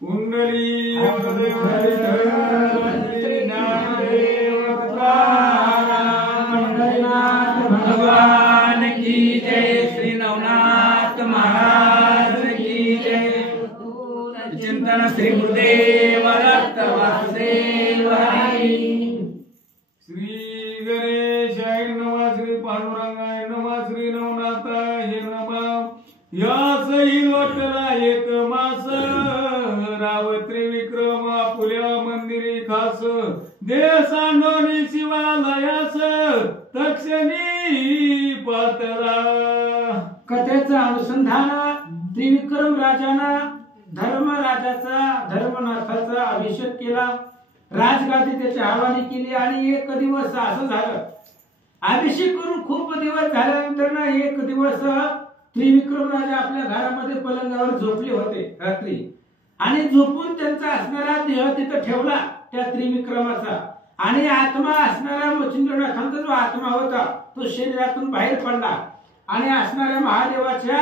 कुंडली भगवान की जय। श्री नवनाथ महाराज की जय। चिंतन श्री गुरुदेव दत्त वासुदेव हरी। श्री गणेशाय नमः। श्री पांडुरंगाय नमः। श्री नवनाथाय नमः। यासही लोटला एक मास राव त्रिविक्रम आपुल्या मंदिरी खास दे सांडोनी शिवालयास तक्षणी पातला। कथेचं अनुसंधान त्रिविक्रम राजाना धर्मनाथाचा अभिषेक केला, राजगादी त्याच्या हवाली केली आणि एक दिवस असं झालं, अभिषेक करून खूप दिवस झाल्यानंतर ना एक दिवस त्रिविक्रम राजा आपल्या घरामध्ये पलंगावर झोपले होते रात्री आणि झोपून त्यांचा असणारा देह तिथं ठेवला त्या त्रिविक्रमाचा आणि आत्मा असणारा मच्छिंद्रनाथांचा जो आत्मा होता तो शरीरातून बाहेर पडला आणि असणाऱ्या महादेवाच्या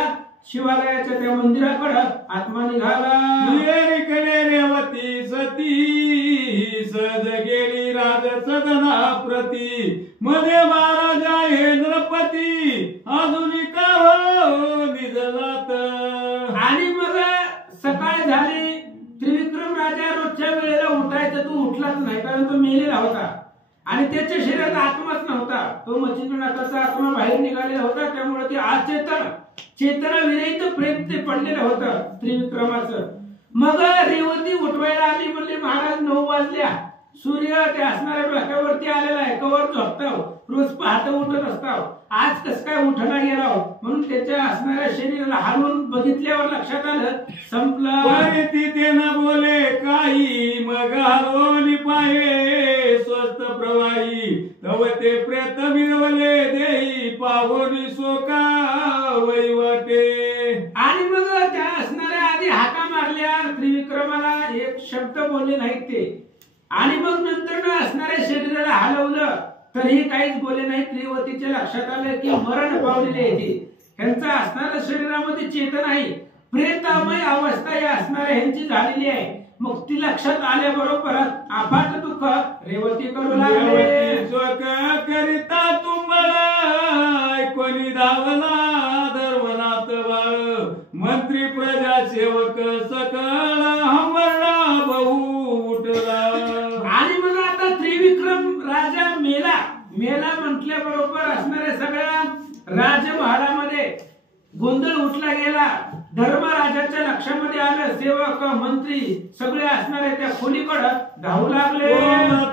शिवालयाच्या त्या मंदिराकडे आत्मा निघाला। रेवती सती सज गेली राज सदना प्रती मध्ये महाराजा हेंद्रपती अजून का हो निजलात। आणि मग सकाळ झाली, त्रिविक्रम राजा रोजच्या वेळेला उठायचा तो उठलाच नाही कारण तो मेलेला होता आणि त्याच्या शरीरात आत्माच नव्हता, तो मच्छिंद्रनाथाचा आत्मा बाहेर निघालेला होता, त्यामुळे ते चेतना विरहित प्रेत ते पडलेलं होतं त्रिविक्रमाचं। मग रेवती उठवायला आली, म्हणले महाराज 9 वाजल्या, सूर्य ते असणाऱ्या डोक्यावरती आलेला आहे, कवर झोपताव, रोज पहाटे उठत असताव, आज कस काय उठला गेला म्हणून त्याच्या असणाऱ्या शरीराला हलवून बघितल्यावर लक्षात आलं संपलं। तिथे न बोले काही मग हलवून पाहे स्वस्त प्रवाही तव ते प्रेत मिळवले देई पावनी सोका वैवटे। आणि मग त्या असणाऱ्या आधी हाका मारल्या त्रिविक्रमाला, एक शब्द बोलले नाहीत ते, आणि मग नंतर असणाऱ्या शरीराला हलवलं तरीही काहीच बोले नाही। रेवतीच्या लक्षात आलं की मरण पावलेले येते, त्यांचा असणाऱ्या शरीरामध्ये चेतना आहे, प्रेतमय अवस्था या असणाऱ्या ह्यांची झालेली आहे। मग ती लक्षात आल्याबरोबर अफाट दुःख रेवती करू लागले। शोक करिता तुंबळ कोणी धावला धर्मनाथ बाळ मंत्री प्रजा सेवक सकळ हमरला बहु उठला। आणि मग आता त्रिविक्रम राजा मेला म्हटल्याबरोबर असणाऱ्या सगळ्या राजमहालामध्ये गोंधळ उठला गेला। धर्मराजाच्या लक्षामध्ये आलं, सेवक मंत्री सगळे असणारे त्या खोलीकडे धावू लागले।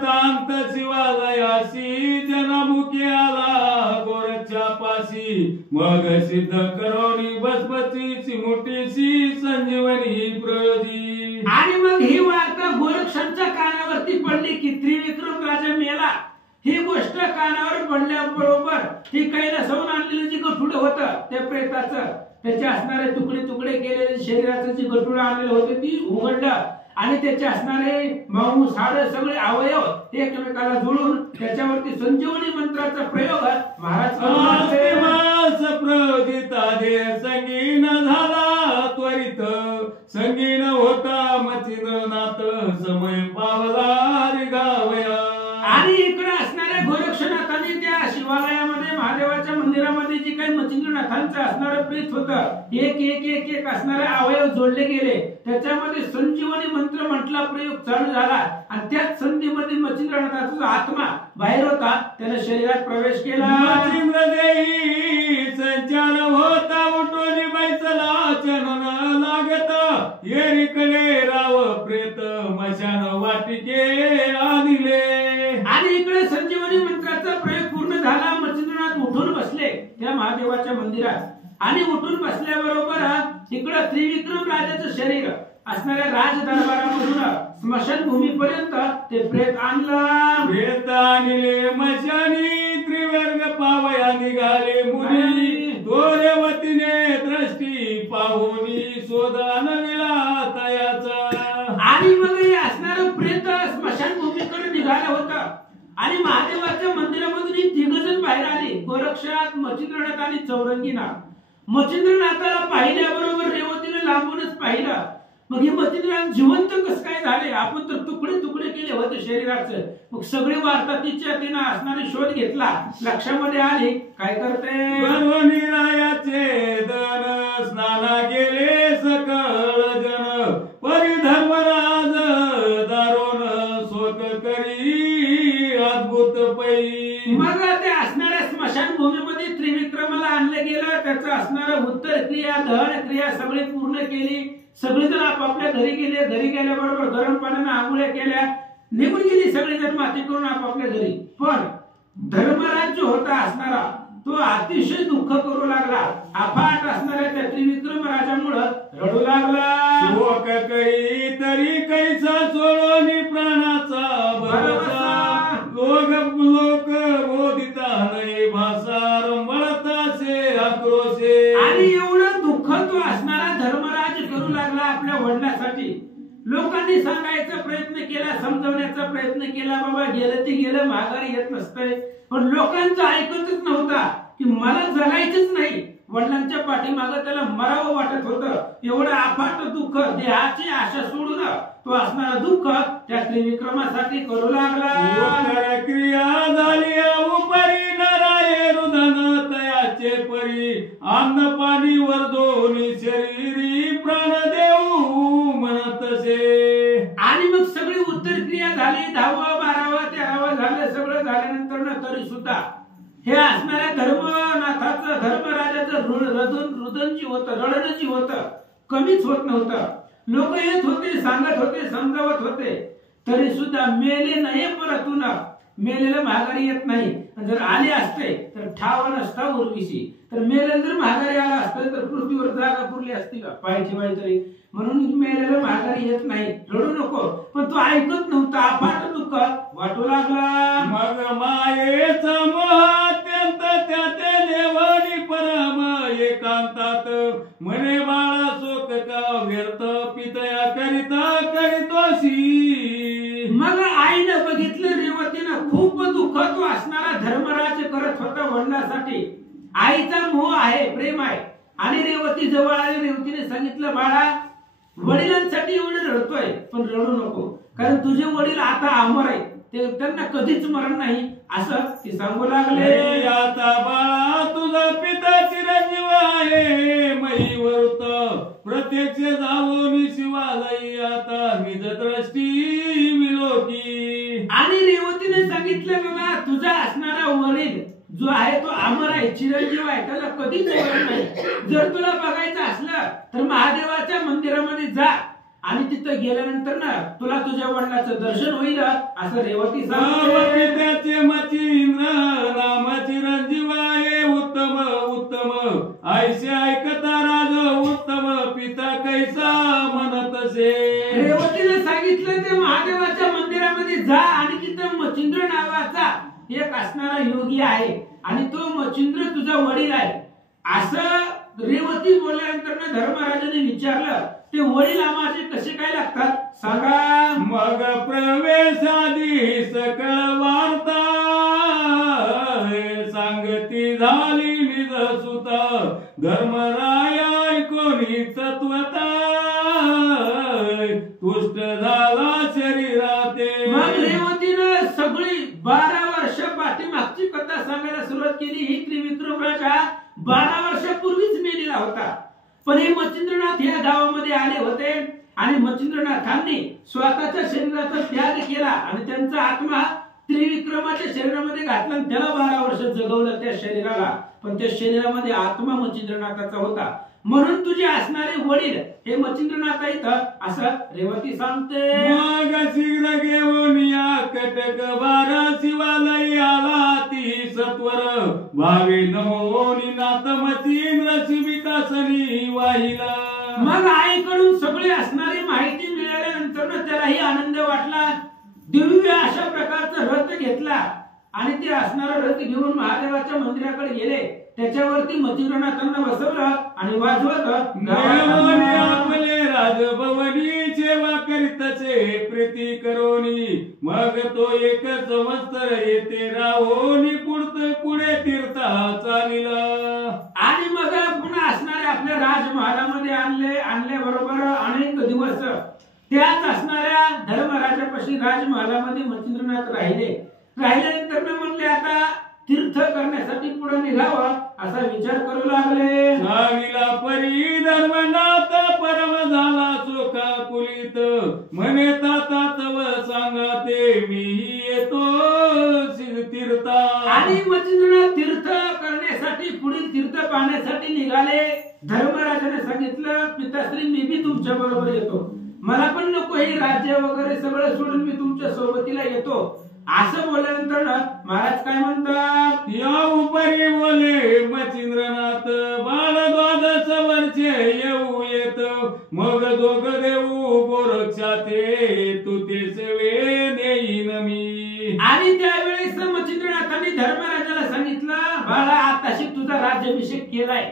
तांत शिवालयासी जनमुखी आला गोरच्या पाशी मग सिद्ध करोनी बसबची मोठीशी संजीवनी प्रयोजी। आणि मग ही वार्ता गोरक्षांच्या कानावरती पडली की त्रिविक्रम राजा मेला। ही गोष्ट कानावर पडल्याबरोबर ती कैलासहून आणलेलं जे गठुडं होतं त्या प्रेताचं, त्याचे असणारे तुकडे केलेले शरीराचं जे गठुडं आणलेलं होतं ती उघडलं आणि त्याचे असणारे मांस हाड सगळे अवयव एकमेकाला जोडून त्याच्यावरती संजीवनी मंत्राचा प्रयोग महाराज संगीन झाला त्वरित संगीन होता मच्छिंद्रनाथ समय पावला गावया। आणि इकडे असणाऱ्या गोरक्षनाथांनी त्या शिवालयामध्ये महादेवाच्या मंदिरामध्ये जे काही मच्छिंद्रनाथांचं असणारं प्रेत होतं एक असणारे अवयव जोडले गेले, त्याच्यामध्ये संजीवनी मंत्र म्हटला प्रयोग चालू झाला आणि त्याच संधीमध्ये मच्छिंद्रनाथाचा आत्मा बाहेर होता, त्याने शरीरात प्रवेश केला। संचार होता उठून बैसला चरण लागत येरिकडे राव प्रेत मशान वाटिके आणले। आणि इकडे संजीवनी मंत्राचा प्रयोग पूर्ण झाला, मच्छिंद्रनाथ उठून बसले त्या महादेवाच्या मंदिरात आणि उठून बसल्याबरोबर इकडे त्रिविक्रम राजाचं शरीर असणाऱ्या राज दरबारामधून स्मशानभूमीपर्यंत ते प्रेत आणलं। प्रेत आणले मशानी त्रिवर्ग पावया निघाले मुनी दोरेवतीने दृष्टी पाहुनी शोध आणविला तयाचा। आणि मग हे असणारं प्रेत स्मशानभूमीकडे निघालं होतं आणि महादेवाच्या मंदिरामधून 3 जण बाहेर आले, गोरक्षनाथ, मच्छिंद्रनाथ आणि चौरंगीनाथ। मच्छिंद्रनाथाला पाहिल्याबरोबर रेवतीने लांबूनच पाहिलं मग हे मच्छिंद्रनाथ जिवंत कसं काय झाले? आपण तर तुकडे तुकडे केले होते शरीराचं. मग सगळे वार्ता तिच्या तिनं असणारे शोध घेतला, लक्षामध्ये आली काय करते? निरायाचे दन स्नाना गेले सकळ जन परी धर्मराज दारोन शोक करी अद्भुत पै. मग ते असणाऱ्या स्मशानभूमीमध्ये त्रिविक्रमाला आणलं गेलं. त्याचं असणारं उत्तर क्रिया दहन क्रिया सगळी पूर्ण केली. सगळेजण आपापल्या घरी गेले. घरी गेल्याबरोबर गरम पाण्यानं आंघोळ्या केल्या, निघून गेली सगळेजण माती करून आपापल्या घरी. पण धर्मराज जो होता असणारा तो अतिशय दुःख करू लागला. अफाट असणाऱ्या त्या त्रिविक्रम राजामुळं रडू लागला. शोक करी तरी कैसा सोडोनी प्राणाचा भरोसा लोक बोधिता नाही भाषा रंबळतासे आक्रोशे. आणि एवढं दुःख तो असणारा धर्मराज करू लागला आपल्या वडिलांसाठी. लोकांनी सांगायचा प्रयत्न केला, समजवण्याचा प्रयत्न केला, बाबा गेलं ते गेलं, माघारी येत नसतंय. पण लोकांचं ऐकतच नव्हता की मला जगायचंच नाही. वडिलांच्या पाठीमागं त्याला मरावं वाटत होतं. एवढं अफाट दुःख, देहाची आशा सोडून तो असणारा दुःख त्या त्रिविक्रमासाठी करू लागला. क्रिया झाली उपरी नराये रुदन तयाचे परी अन्न पाणी वर दोन्ही शरीरी प्राण देऊ म्हणतसे. आणि मग सगळी उत्तर क्रिया झाली. 10वा 12वा 13वा झालं. सगळं झाल्यानंतर तरी सुद्धा हे असणाऱ्या धर्मनाथाचं धर्मराजाचं रुदन जी होतं, रडण जी होतं, कमीच होत नव्हतं. लोक येत होते, सांगत होते, समजावत होते, तरी सुद्धा मेले नाही परतून. मेलेलं माघारी येत नाही. जर आले असते तर ठाव नसता उर्विशी. तर मेले जर माघारी आला असतं तर पृथ्वीवर जागा पुरली असती का पाय ठेवाय तरी. म्हणून मेलेलं माघारी येत नाही, रडू नको. पण तो ऐकत नव्हता. अफाट दुःख वाटू लागला. मग मायेचा महात्यंत त्याते देवानी परम एकांतात म्हणे बाळा शोक का व्यर्थ पितया करिता करीतोशी. मग आईनं बघितलं, रेवतीनं खूप दुःख तो असणारा धर्मराज करत होता वडिलांसाठी. आईचा मोह आहे, प्रेम आहे. आणि रेवती जवळ आली. रेवतीने सांगितलं बाळा वडिलांसाठी एवढं रडतोय पण रडू नको, कारण तुझे वडील आता अमर आहे, ते त्यांना कधीच मरण नाही असं ते सांगू लागले. आता बाळा तुझा पिता चिरंजीव आहे मई वृत्त प्रत्यक्ष जाऊन शिवालाई आता निज दृष्टी विलोकी. आणि रेवतीने सांगितलं बाबा तुझा असणारा वडील जो आहे तो अमर आहे, चिरंजीव आहे, त्याला कधीच मरण नाही. जर तुला बघायचं असलं तर महादेवाच्या मंदिरामध्ये जा आणि तिथं गेल्यानंतर ना तुला तुझ्या वडिलांचं दर्शन होईल असं रेवती सांगते. त्याचे मचिंद्र नाम चिरंजीव आहे उत्तम उत्तम ऐसे ऐकता राज उत्तम पिता कैसा म्हणतसे. रेवतीने सांगितलं ते महादेवाच्या मंदिरामध्ये जा आणि तिथं मचिंद्र नावाचा एक असणारा योगी आहे आणि तो मचिंद्र तुझा वडील आहे असं रेवती बोलल्यानंतर धर्मराजाने विचारलं ते वडील आम्हाला कसे काय लागतात सांगा. मग प्रवेशादी सकळ वार्ता सांगती झाली निज सुत धर्मराय ऐकोनी तत्वता तुष्ट झाला शरीराते. मग रेवतीनं सगळी 12 वर्ष पाठीमागची कथा सांगायला सुरुवात केली. ही त्रिविक्रम राजा 12 वर्षापूर्वीच मेलेला होता. पण हे मच्छिंद्रनाथ या गावामध्ये आले होते आणि मच्छिंद्रनाथांनी स्वतःच्या शरीराचा त्याग केला आणि त्यांचा आत्मा त्रिविक्रमाच्या शरीरामध्ये घातला आणि त्याला 12 वर्ष जगवलं त्या शरीराला. पण त्या शरीरामध्ये आत्मा मच्छिंद्रनाथाचा होता. म्हणून तुझे असणारे वडील हे मच्छिंद्रनाथ आहेत असं रेवती सांगते. मग शीघ्र घेऊन या कटक बारा शिवालय आला ती सत्वर भावी नमोनी नाथ मच्छिंद्र शिबिकासनी वाहिला. मग आईकडून सगळी असणारी माहिती मिळाल्यानंतर त्यालाही आनंद वाटला. दिव्य अशा प्रकारचा रथ घेतला आणि ते असणारा रथ घेऊन महादेवाच्या मंदिराकडे गेले. त्याच्यावरती मच्छिंद्रनाथांना बसवलं आणि वाजवत आपले राजभवनी सेवा करीतसे प्रीती करोनी. मग तो एक संवत्सर येते राहोनी पुढे तीर्था चालिला. आणि मग पुन्हा असणाऱ्या आपल्या राजमहालामध्ये आणल्याबरोबर अनेक दिवस त्याच असणाऱ्या धर्मराजापाशी राजमहालामध्ये मच्छिंद्रनाथ राहिल्यानंतर म्हणले आता तीर्थ करण्यासाठी पुढे निघावं असा विचार करू लागले. सांगिला परी धर्मनाथ परम झाला चोखा कुलित म्हणे ताता तव सांगा ते मी येतो तीर्था. आणि मच्छिंद्रनाथ तीर्थ करण्यासाठी पुढील तीर्थ पाहण्यासाठी निघाले. धर्मराजाने सांगितलं पिताश्री मी बी तुमच्या बरोबर येतो, मला पण नको हे राज्य वगैरे सगळं सोडून मी तुमच्या सोबतीला येतो असं बोलल्यानंतर महाराज काय म्हणतात, या उपरी बोले मच्छिंद्रनाथ बाळ द्वादश वर्षे येऊ येत मग दोघ देऊ गोरक्षा ते तू ते सेवे देईन मी. आणि त्यावेळेस मच्छिंद्रनाथांनी धर्मराजाला सांगितलं बाळा आताशी तुझा राज्याभिषेक केलाय,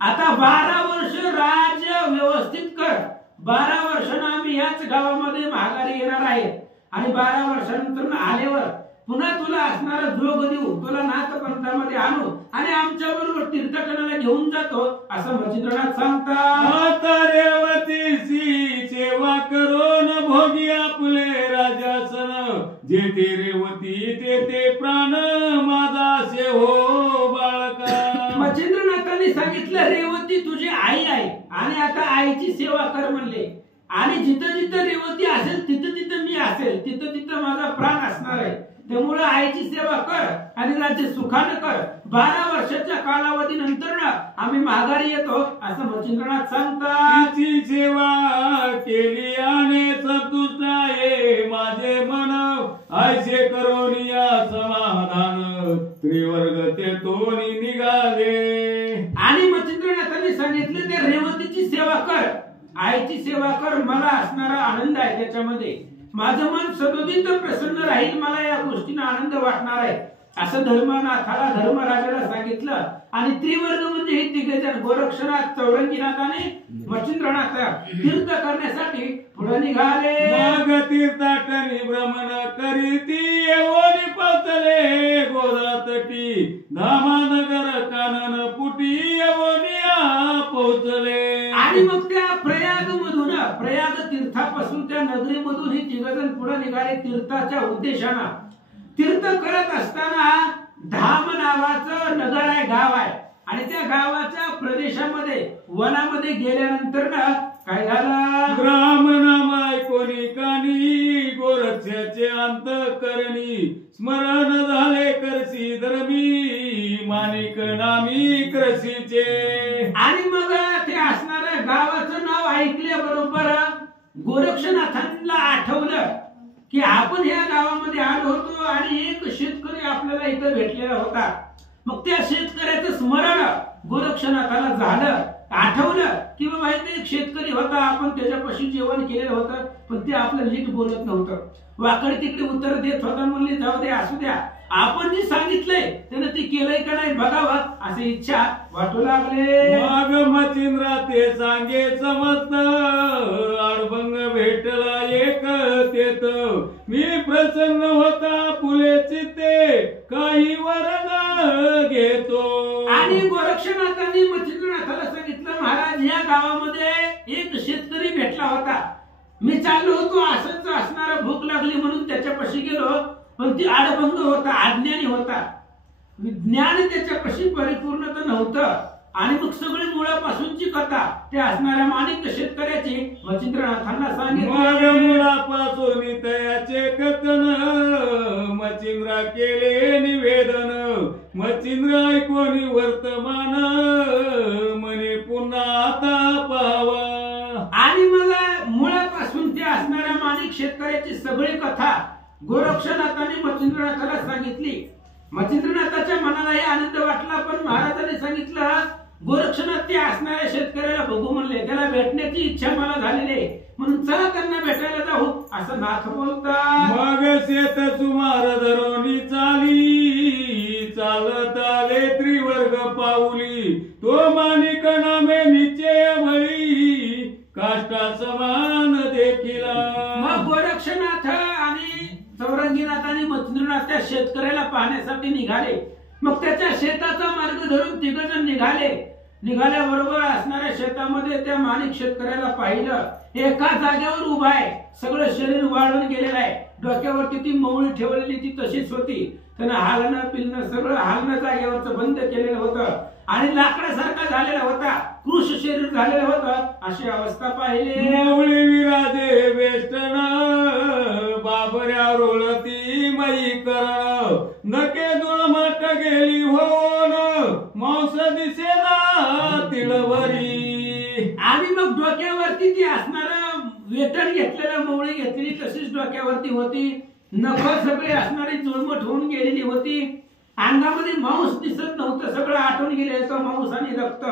आता 12 वर्ष राज्य व्यवस्थित कर. 12 वर्षांना आम्ही याच गावामध्ये माघारी येणार आहे आणि 12 वर्षानंतर आल्यावर पुन्हा तुला असणारा जोग देऊ, तुला नाथपंथामध्ये आणू आणि आमच्या बरोबर तीर्थटनाला घेऊन जातो असं मच्छिंद्रनाथ सांगतात. रेवतीची सेवा करून भोगी आपले राजासन जेथे रेवती तेथे प्राण माझा से हो बाळका. मच्छिंद्रनाथांनी सांगितलं रेवती तुझी आई आहे आणि आता आईची सेवा कर म्हणले आणि जिथं जिथं रेवती असेल तिथं तिथं मी असेल, तिथं तिथं माझा प्राण असणार आहे. त्यामुळे आईची सेवा कर आणि राज्य सुखाने कर. 12 वर्षाच्या कालावधीनंतर आम्ही माघारी येतो असं मच्छिंद्रनाथ सांगतात. तिची सेवा केली आणि संतुष्ट आहे माझे मन ऐसे करून या समाधान त्रिवर्ग ते तोनी निघाले. आणि मच्छिंद्रनाथांनी सांगितले ते रेवतीची सेवा कर, आईची सेवा कर, मला असणारा आनंद आहे त्याच्यामध्ये, माझं मन सदोदित प्रसन्न राहील, मला या गोष्टीने आनंद वाटणार आहे असं धर्मराजाला सांगितलं. आणि त्रिवर्ग म्हणजे हे तिघेजण गोरक्षनाथ, चौरंगीनाथ आणि मच्छिंद्रनाथ तीर्थ करण्यासाठी पुढे निघाले. मग तीर्थाटनी भ्रमण करीती येऊन पोचले गोदा तटी धामानगर कानन पुटी येऊन पोचले. आणि मग त्या प्रयाग तीर्थापासून त्या नगरीमधून ही तिघजण पुढे निघाले तीर्थाच्या उद्देशानं. तीर्थ करत असताना धाम नावाचं नगर आहे, गाव आहे आणि त्या गावाच्या प्रदेशामध्ये वनामध्ये गेल्यानंतर काय झालं, ग्राम नाम ऐकोनी कानी गोरक्षाचे अंतःकरणी स्मरण झाले करसी धर्मी माणिक नामी करसीचे. आणि मग ते असणाऱ्या गावाचं नाव ऐकल्याबरोबर गोरक्षनाथांना आठवलं की आपण या गावामध्ये आलो होतो आणि एक शेतकरी आपल्याला इथं भेटलेला होता. मग त्या शेतकऱ्याचं स्मरण गोरक्षनाथाला झालं, आठवलं की बाबा इथे एक शेतकरी होता, आपण त्याच्यापाशी जेवण केलेलं होतं पण ते आपलं नीट बोलत नव्हतं, वाकडे तिकडे उत्तर देत होता. म्हणले जाऊ दे असू द्या, आपण जे सांगितलंय त्यानं ते केलंय का नाही बघावं अशी इच्छा वाटू लागले. मग मच्छिंद्रा ते सांगे समजत अडभंग भेटला एक तेत मी प्रसन्न होता फुले चित्ते काही वरण घेतो. आणि गोरक्षनाथांनी मच्छिंद्रनाथाला सांगितलं महाराज या गावामध्ये एक शेतकरी भेटला होता, मी चाललो होतो असंच असणारा भूक लागली म्हणून त्याच्यापाशी गेलो पण ती आडभंग होता, अज्ञानी होता, ज्ञान त्याच्यापाशी परिपूर्णता नव्हतं. आणि मग सगळी मुळापासूनची कथा त्या असणाऱ्या माणिक शेतकऱ्याची मच्छिंद्रनाथांना सांगितली. मुळापासून तयाचे कथन मच्छिंद्रा केले निवेदन मच्छिंद्र ऐकोनी वर्तमान म्हणे पुन्हा आता पाहावा. आणि मग मुळापासून त्या असणाऱ्या माणिक शेतकऱ्याची सगळी कथा गोरक्षनाथांनी मच्छिंद्रनाथाला सांगितली. मच्छिंद्रनाथाच्या मनालाही आनंद वाटला पण महाराजांनी सांगितलं गोरक्षनाथ ते असणाऱ्या शेतकऱ्याला बघू म्हणले, त्याला भेटण्याची इच्छा मला झालेली आहे म्हणून चला त्यांना भेटायला जाऊ असं नाथ बोलतात. मग शेत सुमार धरोनी चाली चालत आले त्रिवर्ग पाऊली तो माणिक नामे निश्चय बळी काष्टा समान देखिला. मग गोरक्षनाथ आणि चौरंगीनाथ आणि मच्छिंद्रनाथ त्या शेतकऱ्याला पाहण्यासाठी निघाले. मग त्याच्या शेताचा मार्ग धरून तिघजण निघाले निघाल्याबरोबर असणाऱ्या शेतामध्ये त्या माणिक शेतकऱ्याला पाहिलं, एका जागेवर उभा आहे, सगळं शरीर वाळून गेलेलं आहे, डोक्यावरती ती मौळी ठेवलेली ती तशीच होती, त्यानं हालणं पिलणं सगळं हालणं जागेवरच बंद केलेलं होतं आणि लाकडासारखा झालेला होता, कृश शरीर झालेलं होतं. अशी अवस्था पाहिली. मौळी विराजे वेष्टन बाबऱ्या रोळती मई करण नके दुळमट गेली होन मांस दिसेना तिळवरी. आणि मग डोक्यावरती ती असणार वेटण घेतलेलं मौळी घेतलेली तशीच डोक्यावरती होती, नख सगळे असणारी जुळमट होऊन गेलेली होती, अंगामध्ये मांस दिसत नव्हतं, सगळं आटून गेलेलं मांस आणि रक्त,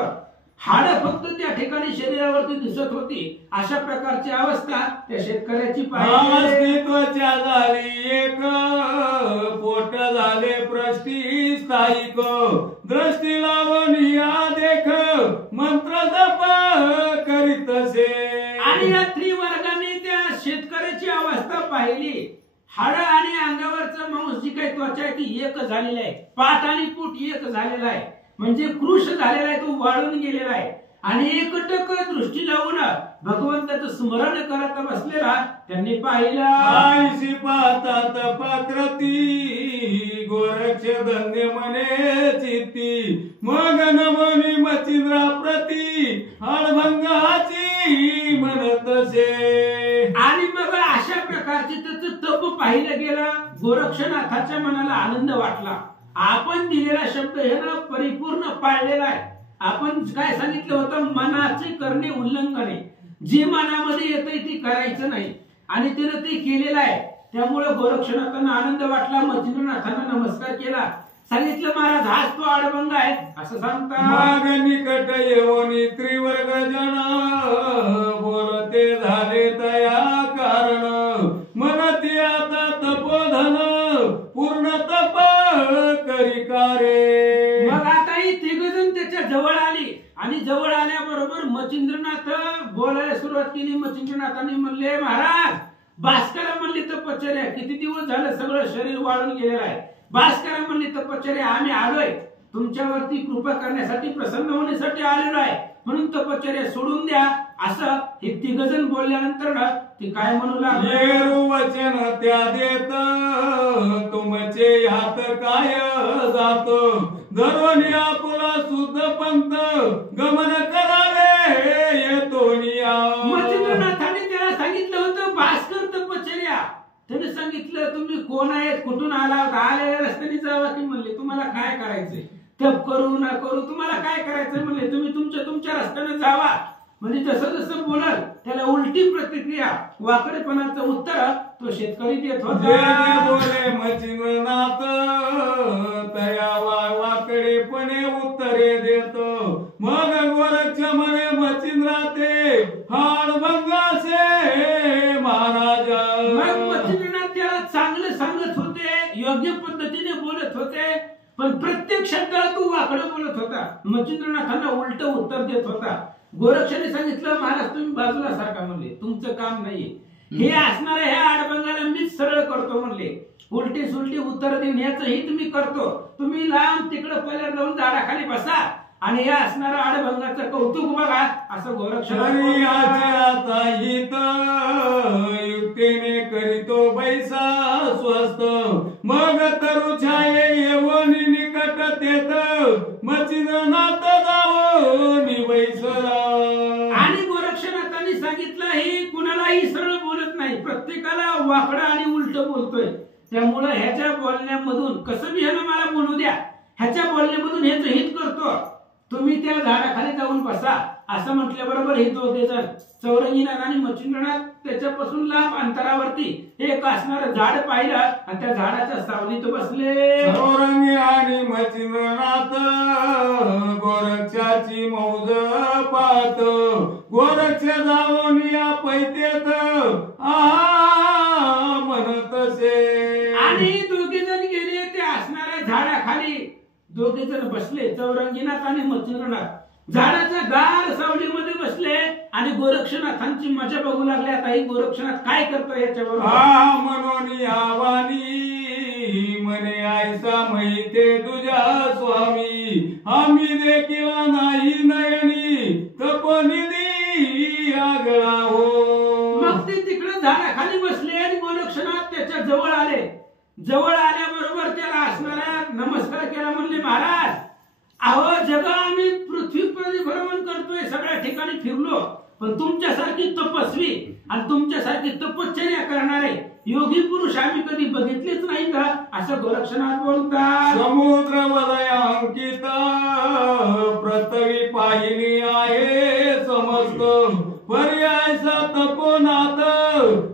हाड फक्त त्या ठिकाणी शरीरावरती दिसत होती. अशा प्रकारची अवस्था त्या शेतकऱ्याची पाहिली. त्वचा झाली एक पोट झाले प्रष्टी स्थायिक दृष्टी लावून या देख मंत्र जप करीतसे. आणि या त्रिवर्गाने त्या शेतकऱ्याची अवस्था पाहिली. हाड आणि अंगावरचं मांस जी काही त्वचा आहे ती एक झालेली आहे, पाठ आणि पोट एक झालेला आहे, म्हणजे कृश झालेला आहे, तो वाळून गेलेला आहे. आणि एकटक दृष्टी लावून भगवंताचं स्मरण करत बसलेला त्यांनी पाहिलं. आईशी पाहतात पात्रती गोरक्ष धन्य मने चित्ती मग नमनी मचिंद्रा प्रती हळभंगाची म्हणतसे. आणि मग अशा प्रकारचे त्याचं तप पाहिलं गेलं. गोरक्षनाथाच्या मनाला आनंद वाटला. आपण दिलेला शब्द हे ना परिपूर्ण पाळलेला आहे. आपण काय सांगितलं होतं, मनाचे करणे उल्लंघन, जी मनामध्ये येते ती करायचं नाही आणि तिने ते केलेलं आहे. त्यामुळे गोरक्षनाथांना आनंद वाटला. मच्छिंद्रनाथांना नमस्कार केला, सांगितलं महाराज हाच तो आडभंग आहे असं सांगता. माग निकट येऊन त्रिवर्ग जन बोलते झाले तया कारण मनती आता तपोधन पूर्ण तप करी कारे. मग आता ही तिघजण त्याच्या जवळ आली आणि जवळ आल्याबरोबर मच्छिंद्रनाथ बोलायला सुरुवात केली. मच्छिंद्रनाथांनी म्हणले, महाराज भास्करा म्हणली तपश्चर्या, किती दिवस झालं सगळं शरीर वाळून गेलेलं आहे. भास्करा म्हणली तपश्चर्या, आम्ही आलोय तुमच्यावरती कृपा करण्यासाठी, प्रसन्न होण्यासाठी आलेलो आहे, म्हणून तपश्चर्या सोडून द्या. असं हे तिघजण बोलल्यानंतर ते काय म्हणू लागले, वचन त्या देत तुमचे हात काय जात धरून आपुला सुद्ध पंत गमन करावे येतोनिया. मच्छिंद्रनाथांनी त्याला सांगितलं होतं भास्कर तपश्चर्या. त्याने सांगितलं, तुम्ही कोण आहेत, कुठून आला, आलेल्या रस्त्याने जावा की म्हणले, तुम्हाला काय करायचंय, तप करू ना करू तुम्हाला काय करायचंय म्हणले, तुम्ही तुमच्या रस्त्याने जावा. म्हणजे जसं जसं बोलाल त्याला उलटी प्रतिक्रिया, वाकडेपणाचं उत्तर तो शेतकरी देत होता. बोले मच्छिंद्रनाथ तया वाकडेपणे उत्तरे देतो. मग गोरक्ष म्हणे मच्छिंद्रा ते हाडभंगासे महाराजा. मग मच्छिंद्रनाथ त्याला चांगलं सांगत होते, योग्य पद्धतीने बोलत होते, पण प्रत्येक शब्दाला तू वाकडं बोलत होता. मच्छिंद्रनाथांना उलट उत्तर देत होता. गोरक्षाने सांगितलं, महाराज तुम्ही बाजूला सारखा म्हणले, तुमचं काम नाहीये, हे असणाऱ्या ह्या आडभंगाला मीच सरळ करतो म्हणले, उलटी सुलटी उत्तर देऊन ह्याच हित मी करतो, तुम्ही लांब तिकडं पहिल्या जाऊन झाडाखाली बसा आणि या असणाऱ्या आडभंगाचं कौतुक बघा असं गोरक्षाने. आता हित युक्तीने करीतो बैसा स्वस्त मग तरु छाये येऊन निकट तेत मच्छिंद्रनाथ जाऊन बैसला. आणि गोरक्षनाथांनी सांगितलं, ही कुणालाही सरळ बोलत नाही, प्रत्येकाला वाकडा आणि उलट बोलतोय. त्यामुळे ह्याच्या बोलण्यामधून कसं बी ह्यानं मला बोलू द्या, ह्याच्या बोलण्यामधून ह्याचं हित करतो, तुम्ही त्या झाडाखाली जाऊन बसा असं म्हटल्याबरोबर हे दोघे जण चौरंगीनाथ आणि मच्छिंद्रनाथ त्याच्यापासून लांब अंतरावरती एक असणारं झाड पाहिलं आणि त्या झाडाच्या सावलीत बसले. चौरंगी आणि मच्छिंद्रनाथ गोरक्षाची मौज पाहत गोरक्ष जाऊन या पैतेत म्हणतसे. आणि दोघे जण गेले ते असणाऱ्या झाडाखाली, दोघे जण बसले, चौरंगीनाथ आणि मच्छिंद्रनाथ झाडाच्या गार सावलीमध्ये बसले आणि गोरक्षनाथांची मजा बघू लागले. आता ही गोरक्षनाथ काय करतो याच्याबरोबर. म्हणून आवानी म्हणे आयसा माहिते तुझ्या स्वामी आम्ही देखील नाही नयनी तपनिधी आगळा हो. मग ते तिकडे झाडाखाली बसले आणि गोरक्षनाथ त्याच्या जवळ आले. जवळ आल्याबरोबर त्याला असणारा नमस्कार केला. म्हणले महाराज, अहो जग आम्ही पृथ्वी परिभ्रमण करतोय, सगळ्या ठिकाणी फिरलो, पण तुमच्यासारखी तपस्वी आणि तुमच्यासारखी तपश्चर्या करणारे योगी पुरुष आम्ही कधी बघितलेच नाही का, असं गोरक्षनाथ बोलतात. समुद्र वलयांकित पृथ्वी पाहिली आहे समस्त, पर्यायचा तपोनाथ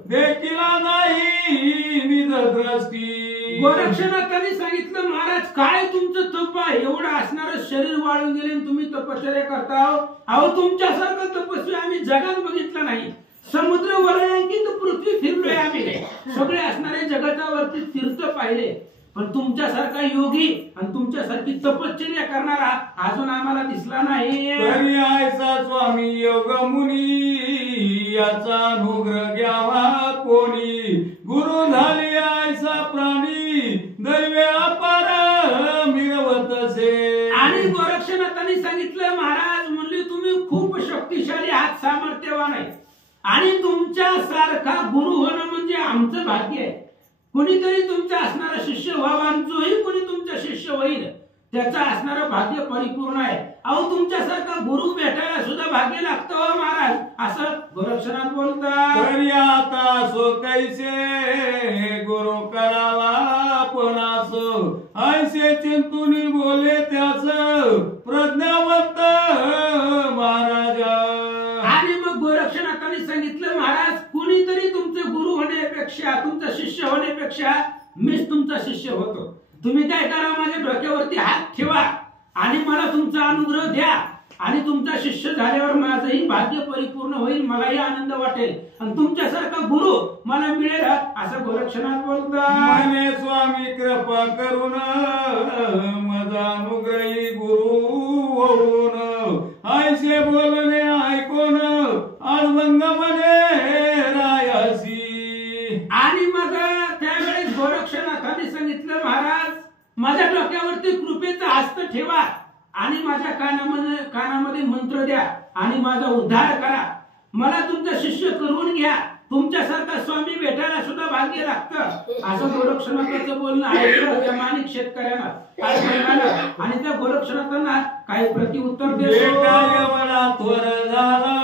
देखील नाही निजदृष्टी. गोरक्षनाथांनी सांगितलं, महाराज काय तुमचं तप आहे, एवढं असणारं शरीर वाळून गेले तुम्ही तपश्चर्या करता. अहो तुमच्यासारखं तपस्वी आम्ही जगात बघितलं नाही. समुद्र वलयांकित पृथ्वी फिरलोय आम्ही, सगळे असणारे जगतावरती तीर्थ पाहिले, पण तुमच्यासारखा योगी आणि तुमच्यासारखी तपश्चर्या करणारा अजून आम्हाला दिसला नाही. पर्यायचा स्वामी योग मुनी याचा अनुग्रह घ्यावा कोणी, गुरु झाली आयसा प्राणी दैवे अपार मिरवतसे. आणि गोरक्षनाथांनी सांगितलं, महाराज म्हणले तुम्ही खूप शक्तिशाली आहात, सामर्थ्यवान आहे, आणि तुमच्या सारखा गुरु होणं म्हणजे आमचं भाग्य आहे. कोणीतरी तुमचा असणारा शिष्य व्हावा, जोही कोणी तुमचा शिष्य होईल त्याचा असणारं भाग्य परिपूर्ण आहे. अहो तुमच्यासारखा गुरु भेटायला सुद्धा भाग्य लागतं हो महाराज, असं गोरक्षनाथ बोलतात. आता सो कैसे गुरु करावा पण असं, ऐसे चिंतुनी बोले त्याच प्रज्ञावंत महाराजा. आणि मग गोरक्षनाथांनी सांगितलं, महाराज कोणीतरी तुमचे गुरु होण्यापेक्षा, तुमचा शिष्य होण्यापेक्षा मीच तुमचा शिष्य होतो. तुम्ही काय करा, माझ्या डोक्यावरती हात ठेवा आणि मला तुमचा अनुग्रह द्या, आणि तुमचा शिष्य झाल्यावर माझंही भाग्य परिपूर्ण होईल, मलाही आनंद वाटेल, आणि तुमच्यासारखा गुरु मला मिळेल, असं गोरक्षनाथ बोलतात. म्हणे स्वामी कृपा करून माझा अनुग्रही गुरु होऊन, ऐसे बोलणे ऐकून अळवंग म्हणे रायासी. आणि मग त्यावेळेस गोरक्षनाथांनी सांगितलं, महाराज माझ्या डोक्यावरती कृपेचा हस्त ठेवा आणि माझ्या कानामध्ये मंत्र द्या आणि माझा उद्धार करा, मला तुमचा शिष्य करून घ्या, तुमच्यासारखा स्वामी भेटायला सुद्धा भाग्य लागतं, असं गोरक्षनाथाचं बोलणं ऐकलं त्या माणिक शेतकऱ्यांना काय म्हणाला. आणि त्या गोरक्षनाथांना काही प्रतिउत्तर देतो. थोर झाला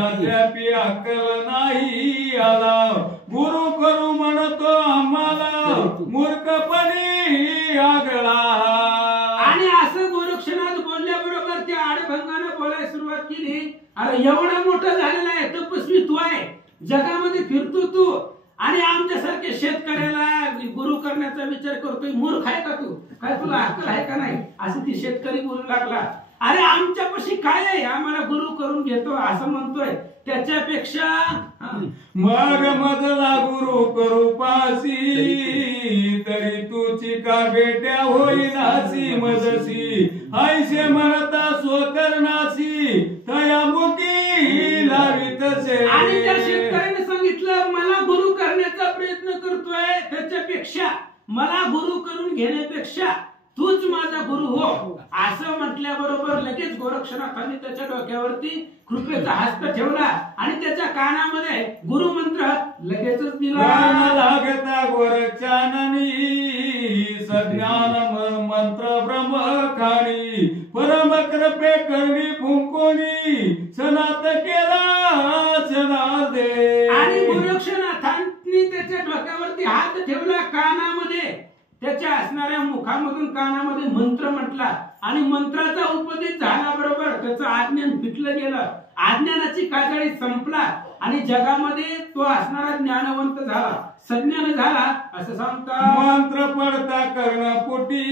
अद्यापि अक्कल नाही आला, गुरु करू म्हणतो आम्हाला मूर्खपणी आगळा. आणि असं गोरक्षनाथ बोलल्याबरोबर त्या आडभंगानं बोलायला सुरुवात केली. अरे एवढा मोठा झालेला आहे, तपस्वी तू आहे, जगामध्ये फिरतो तू, आणि आमच्यासारख्या शेतकऱ्याला गुरु करण्याचा विचार करतोय, मूर्ख आहे का तू, काय तुला अक्कल आहे का नाही, असं ती शेतकरी बोलू लागला. अरे आमच्यापाशी काय आहे, आम्हाला गुरु करून घेतो असं म्हणतोय. त्याच्यापेक्षा मग मजला गुरु करू पासी, तरी तुची का बेट्या होईनासी मजसी, ऐसे म्हणता सो करनासी तया मुकी लावितसे. आणि त्या शेतकऱ्याने सांगितलं, मला गुरु करण्याचा प्रयत्न करतोय, त्याच्यापेक्षा मला गुरु करून घेण्यापेक्षा तूच माझा गुरु हो, असं म्हटल्याबरोबर लगेच गोरक्षनाथांनी त्याच्या डोक्यावरती कृपेचा हस्त ठेवला आणि त्याच्या कानामध्ये गुरु मंत्र लगेचच दिला. लागता गोरक्षाननी सज्ञान मंत्र ब्रह्म खाणी, परम कृपे करणी फुंकोनी सनात केला सनादे. आणि गोरक्षनाथांनी त्याच्या डोक्यावरती हात ठेवला, कानामध्ये त्याच्या असणाऱ्या मुखामधून कानामध्ये मंत्र म्हटला, आणि मंत्राचा उपदेश झाल्याबरोबर त्याचं आज्ञान फिटलं गेलं, अज्ञानाची काजळी संपला, आणि जगामध्ये तो असणारा ज्ञानवंत झाला, सज्ञान झाला, असं सांगतात. मंत्र पडता कर्णपुटी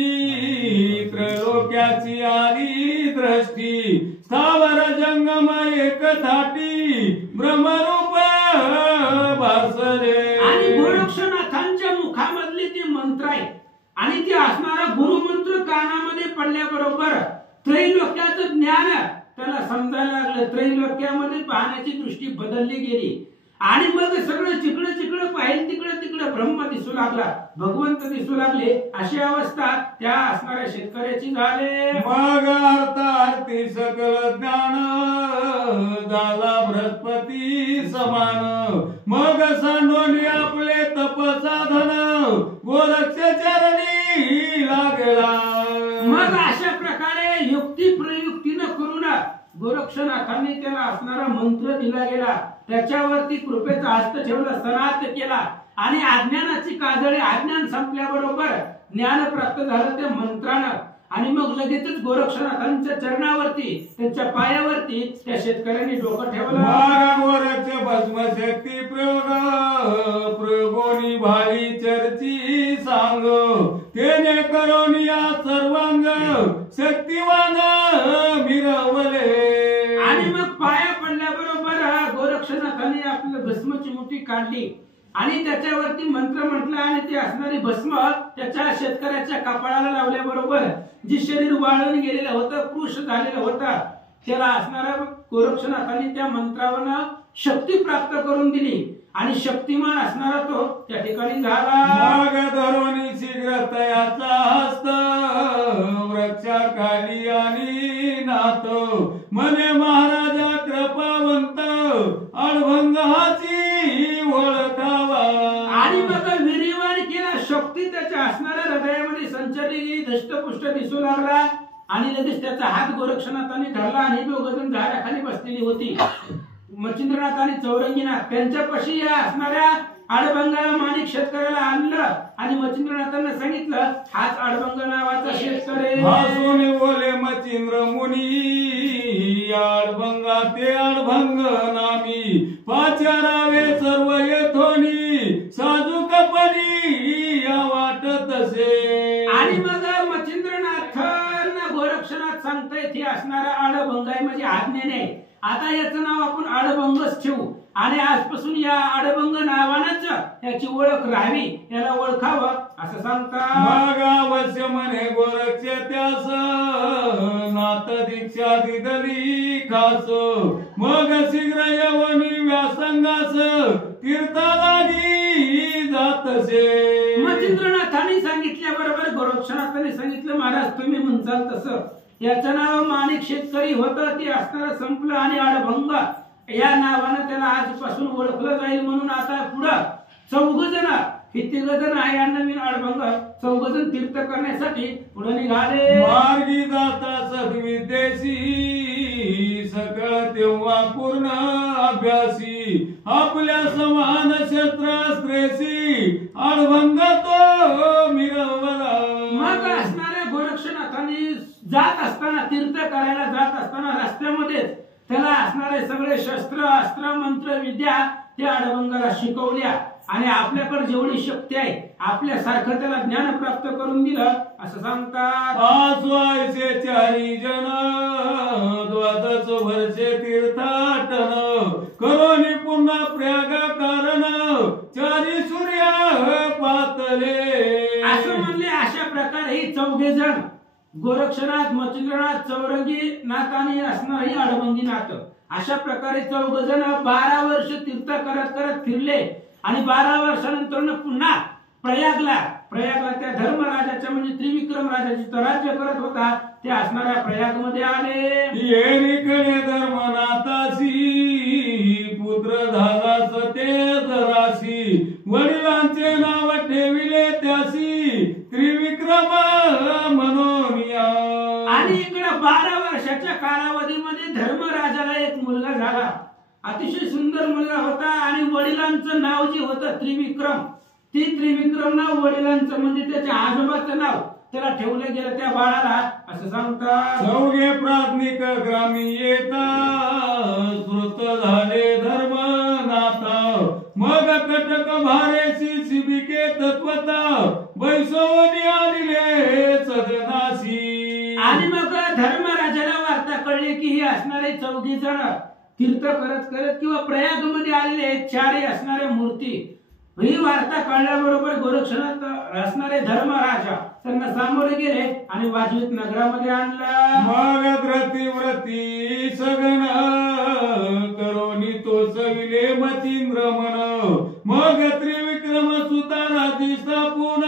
त्रैलोक्याची आली दृष्टी, स्थावर जंगम एक थाटी ब्रह्मरूप भासले. आणि गोरक्षनाथांच्या मुखामधले ते मंत्र आहे, आणि ते असणारा गुरुमंत्र कानामध्ये पडल्याबरोबर त्रैलोक्याचं ज्ञान त्याला समजायला लागलं, त्रैलोक्यामध्ये पाहण्याची दृष्टी बदलली गेली, आणि मग सगळं जिकडं जिकडं पाहिजे तिकडं तिकडं ब्रह्म दिसू लागला, भगवंत दिसू लागले, अशी अवस्था त्या असणाऱ्या शेतकऱ्याची झाली. मग अर्थार्थी सकल ज्ञान झाला बृहस्पती समान. मग सांडोनी आपले तप साधन गोरक्ष चरणी लागला. मग अशा प्रकारे युक्ती प्रयुक्तीनं करून गोरक्षनाथांनी त्याला असणारा मंत्र दिला गेला, त्याच्यावरती कृपेचा हस्त ठेवला, सनात केला आणि अज्ञानाची काजळे, अज्ञान संपल्याबरोबर ज्ञान प्राप्त झालं त्या मंत्रानं. आणि मग लगेचच गोरक्षनाथांच्या चरणावरती, त्यांच्या पायावरती त्या शेतकऱ्यांनी डोकं ठेवलं. गोरक्ष भस्मशक्ती प्रयोगोनी भाली चर्ची सांग. तेने करोनी या सर्वांग शक्तिवान मिरवले. आणि मग पाया पडल्याबरोबर गोरक्षनाथांनी आपलं भस्मची मुठी काढली आणि त्याच्यावरती मंत्र म्हटला आणि ते असणारी भस्म त्याच्या शेतकऱ्याच्या कपाळाला लावल्याबरोबर जे शरीर वाळून गेलेलं होतं, कृश झालेलं होतं, त्याला असणाऱ्या गोरक्षनाथांनी त्या मंत्रावरनं शक्ती प्राप्त करून दिली आणि शक्तिमान असणारा तो त्या ठिकाणी झाला. मग धरोनी शीघ्र तयाचा हस्त वृक्षाखाली आणि नाथ. मने महाराजा कृपावंत अडभंग हाची ओळखावा. आणि मग विरिवाण केला, शक्ती त्याच्या असणाऱ्या हृदयामध्ये संचारली गेली, धष्टपुष्ट दिसू लागला आणि लगेच त्याचा हात गोरक्षनाथांनी धरला आणि दोघं जण झाडाखाली बसलेली होती. मच्छिंद्रनाथ आणि चौरंगीनाथ त्यांच्यापाशी या असणाऱ्या आडभंगाला माणिक शेतकऱ्याला आणलं आणि मच्छिंद्रनाथांना सांगितलं, हाच आडभंग नावाचा शेतकरी. हसून बोले मच्छिंद्र मुनी, आडभंगा ते आडभंग नामी. पाचारावे सर्व येथोनी साजूकपणी या वाटत असे. आणि मग मच्छिंद्रनाथांना गोरक्षनाथ सांगतायत हे असणारा आडभंग आहे, म्हणजे आज्ञेने आता याचं नाव आपण आडभंगच ठेवू आणि आजपासून या आडभंग नावानच याची ओळख राहावी, याला ओळखावं असं सांगतात. मग अवश्य म्हणे गोरक्ष त्यास नाथ दीक्षा दिदली खास. मग शीघ्र यवनी व्यासंगास तीर्थालागी जातसे. मच्छिंद्रनाथांनी सांगितल्याबरोबर गोरक्षनाथांनी सांगितलं, महाराज तुम्ही म्हणताल तसं. याचं नाव माणिक शेतकरी होतं, ते असणारं संपलं आणि आडभंग या नावानं त्याला आजपासून ओळखलं जाईल. म्हणून आता पुढं चौघजण, हे तिघजण आहे, नवीन आडभंग चौघजण तीर्थ करण्यासाठी पुढे निघाले. मार्गी जाता सद्विदेशी सकळ तेव्हा पूर्ण अभ्यासी. आपल्या समान शस्त्रास्त्रेशी आडभंग तो मिरवला. मग असणाऱ्या गोरक्षनाथांनी जात असताना, तीर्थ करायला जात असताना रस्त्यामध्येच त्याला असणारे सगळे शस्त्र, अस्त्र, मंत्र, विद्या त्या आडभंगाला शिकवल्या आणि आपल्याकडे जेवढी शक्ती आहे आपल्यासारखं त्याला ज्ञान प्राप्त करून दिलं असं सांगतात. आसवायचे चारी जण द्वादश वर्षे तीर्थाटन. करोनी पुन्हा प्रयाग कारण चारी सूर्य पातले. असं म्हणले. अशा प्रकारे ही चौघे जण गोरक्षनाथ, मच्छिंद्रनाथ, चौरंगीनाथ आणि असणारी आडभंगीनाथ अशा प्रकारे चौघजण 12 वर्ष तीर्थ करत करत फिरले आणि 12 वर्षानंतर पुन्हा प्रयागला त्या धर्मराजाच्या म्हणजे त्रिविक्रम राजाची राज्य करत होता त्या असणाऱ्या प्रयाग मध्ये आले. येरीकडे धर्मनाथासी पुत्र झाला सतेज राशी. वडिलांचे नाव ठेविले त्यासी त्रिविक्रम मनोनिया. आणि इकडे 12 वर्षाच्या कालावधीमध्ये धर्मराजाला एक मुलगा झाला, अतिशय सुंदर मुलगा होता आणि वडिलांचं नाव जे होतं त्रिविक्रम, ती त्रिविक्रम नाव वडिलांचं म्हणजे त्याच्या आजोबाचं नाव त्याला ठेवलं गेलं त्या बाळाला असं सांगतात. चौघे प्राथमिक ग्रामी येता श्रुत झाले धर्मनाथ. मग कटक भारेसी शिबिके तत्वता बैसवनी आणले सदनासी. आणि मग धर्मराजाला वार्ता कळली की ही असणारे 4 जण तीर्थ करत करत किंवा प्रयाग मध्ये आलेले 4 असणाऱ्या मूर्ती. ही वार्ता कळल्याबरोबर गोरक्षनाथ असणारे धर्मराजा त्यांना सामोरे गेले आणि वाजवीत नगरामध्ये आणला. मग व्रती सगन करोनी तो सविले मचिंद्र मन. मग त्रिविक्रम सुताराजी समाधी स्थापून